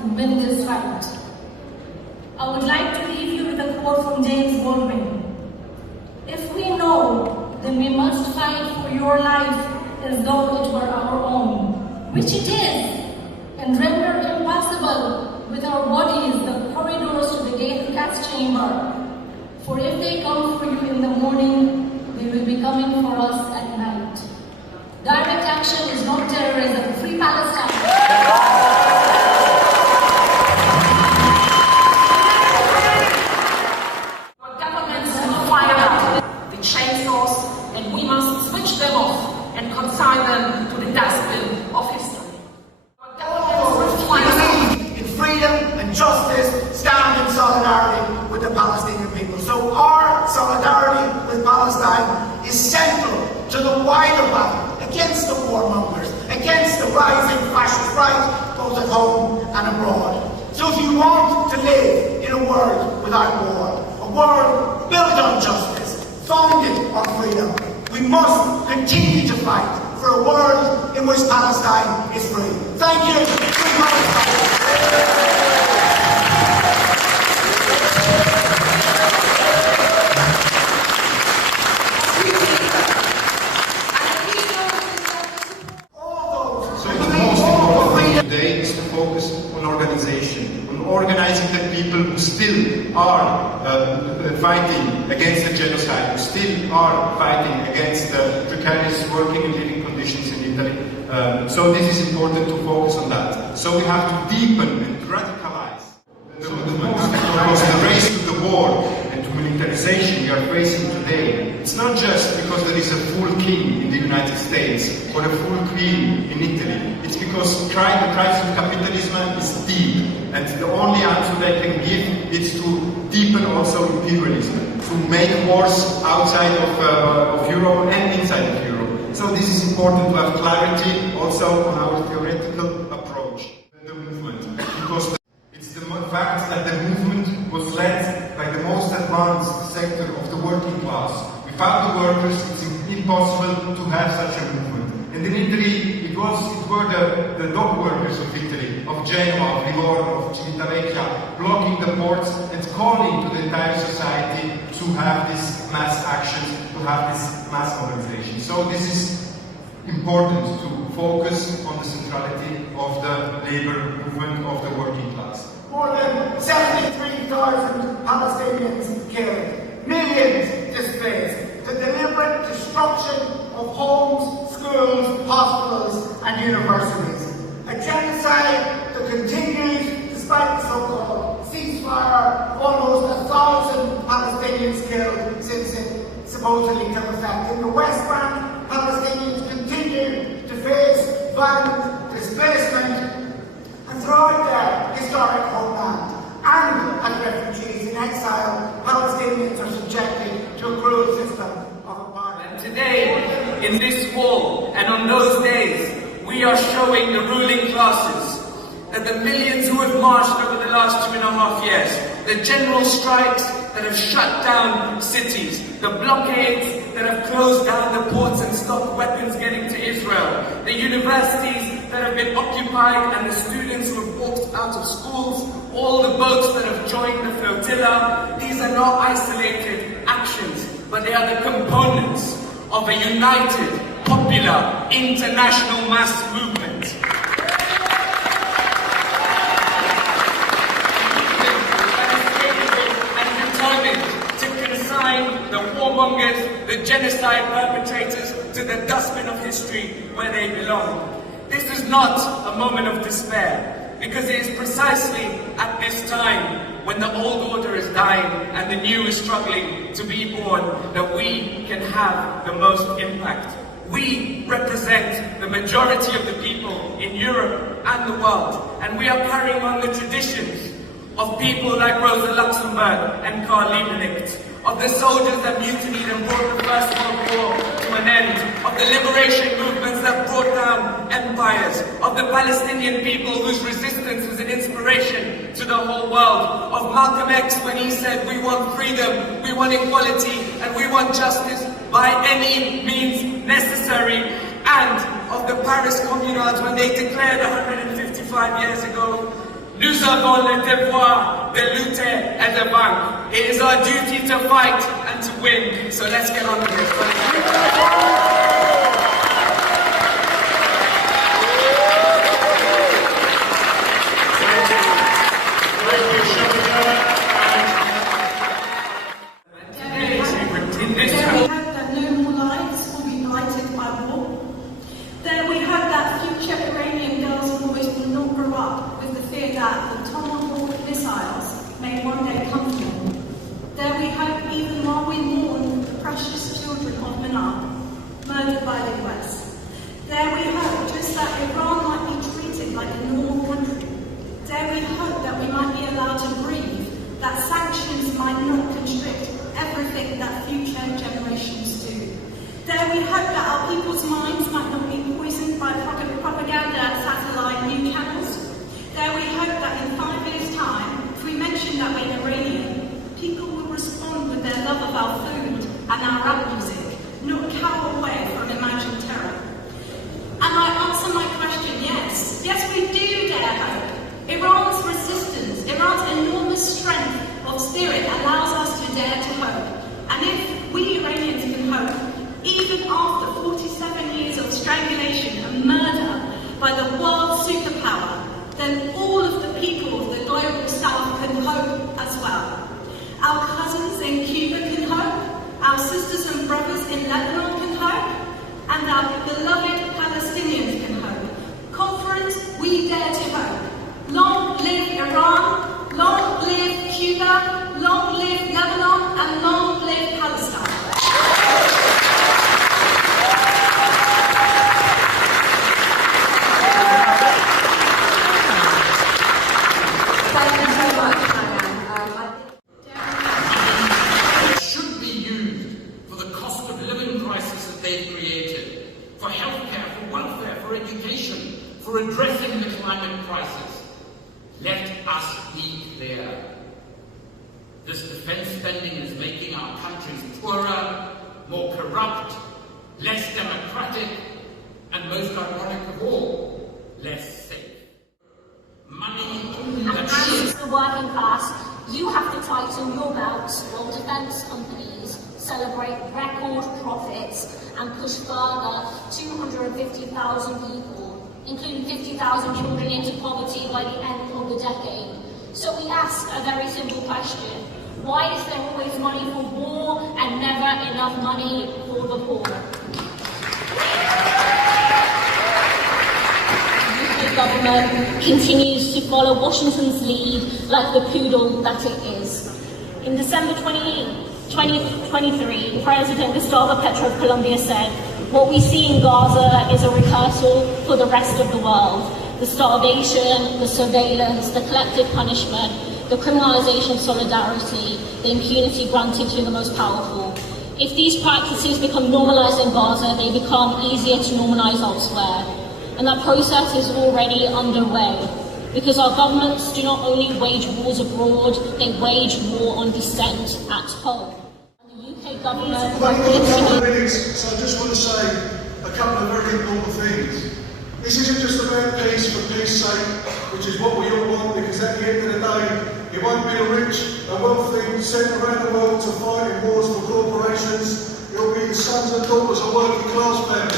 and win this fight. I would like to leave you with a quote from James Baldwin. If we know, then we must fight for your life as though it were our own, which it is, and render impossible with our bodies the corridors to the gas chamber. For if they come for you in the morning, they will be coming for us at night. Direct action is not terrorism. Free Palestine! And we must switch them off and consign them to the dustbin of history. We believe in freedom and justice, stand in solidarity with the Palestinian people. So our solidarity with Palestine is central to the wider battle against the warmongers, against the rising fascist right, both at home and abroad. So if you want to live in a world without war, a world built on justice, founded on freedom, we must continue to fight for a world in which Palestine is free. Thank you. Free Palestine. Today is to focus on organization, on organizing the people who still are fighting against the genocide, who still are fighting against the precarious working and living conditions in Italy. So this is important to focus on that. So we have to deepen and radicalize the movement, because the race to the war and to militarization we are facing today, it's not just because there is a full king in the United States or a full queen in Italy. It's because the crisis of capitalism is deep, and the only answer they can give is to deepen also imperialism, to make wars outside of Europe and inside of Europe. So this is important to have clarity also on our theoretical approach to the movement, because it's the fact that the movement was led by the most advanced sector of the working class. Without the workers, it's impossible to have such a movement. And in Italy, it were the dock workers of Italy, of Genoa, of Livorno, of Civitavecchia, blocking the ports and calling to the entire society to have this mass action, to have this mass mobilization. So this is important to focus on the centrality of the labor movement of the working class. More than 73,000 Palestinians killed, millions displaced, the deliberate destruction of homes, schools, hospitals and universities. A genocide that continues despite the so-called ceasefire, almost 1,000 Palestinians killed since it supposedly took effect. In the West Bank, Palestinians continue to face violent displacement, and throughout their historic homeland and as refugees in exile, Palestinians are subjected to a cruel system of apartheid. Today, in this hall and on those days, we are showing the ruling classes that the millions who have marched over the last 2.5 years, the general strikes that have shut down cities, the blockades that have closed down the ports and stopped weapons getting to Israel, the universities that have been occupied and the students who have walked out of schools, all the boats that have joined the flotilla, these are not isolated actions, but they are the components of a united, popular, international mass movement. And determined to consign the warmongers, the genocide perpetrators to the dustbin of history where they belong. This is not a moment of despair, because it is precisely at this time when the old order is dying and the new is struggling to be born that we can have the most impact. We represent the majority of the people in Europe and the world, and we are carrying on the traditions of people like Rosa Luxemburg and Karl Liebknecht, of the soldiers that mutinied and brought the First World War to an end, of the liberation movements that brought down empires, of the Palestinian people whose resistance was an inspiration to the whole world, of Malcolm X when he said, we want freedom, we want equality, and we want justice by any means necessary, and of the Paris Communards when they declared 155 years ago, Nous avons le devoir de lutter et de vaincre. It is our duty to fight and to win. So let's get on with it. That the Tomahawk missiles may one day come to them. There we hope, even while we mourn the precious children of Minar, murdered by the US. There we hope, just that Iran might be treated like a normal country. There we hope that we might be allowed to breathe, that sanctions might not constrict everything that future generations do. There we hope that our people's minds might not be poisoned by propaganda satellite news channels. There we hope that in 5 years' time, if we mention that we're Iranian, people will respond with their love of our food and our rap music, not cower away from imagined terror. And I answer my question, yes. Yes, we do dare hope. Iran's resistance, Iran's enormous strength of spirit allows us to dare to hope. And if we Iranians can hope, even after 47 years of strangulation and murder by the world superpower, then all of the people of the global south can hope as well. Our cousins in Cuba can hope, our sisters and brothers in Lebanon can hope, and our beloved Palestinians can hope. Conference, we dare to hope. Long live Iran, long live Cuba, long live Lebanon, and long live Palestine. For addressing the climate crisis. Let us be clear. This defense spending is making our countries poorer, more corrupt, less democratic, and most ironic of all, less safe. Money that as the working class, you have to tighten your belts while defense companies celebrate record profits and push further 250,000 people, including 50,000 children, into poverty by the end of the decade. So we ask a very simple question. Why is there always money for war and never enough money for the poor? The UK government continues to follow Washington's lead like the poodle that it is. In December 2023, President Gustavo Petro of Colombia said, "What we see in Gaza is a rehearsal for the rest of the world. The starvation, the surveillance, the collective punishment, the criminalization of solidarity, the impunity granted to the most powerful. If these practices become normalized in Gaza, they become easier to normalize elsewhere. And that process is already underway, because our governments do not only wage wars abroad, they wage war on dissent at home." And the UK government I've got a couple of minutes, so I just want to say a couple of very important things. This isn't just about peace for peace sake, which is what we all want, because at the end of the day, it won't be the rich and wealthy sent around the world to fight in wars for corporations. It'll be the sons and daughters of working class men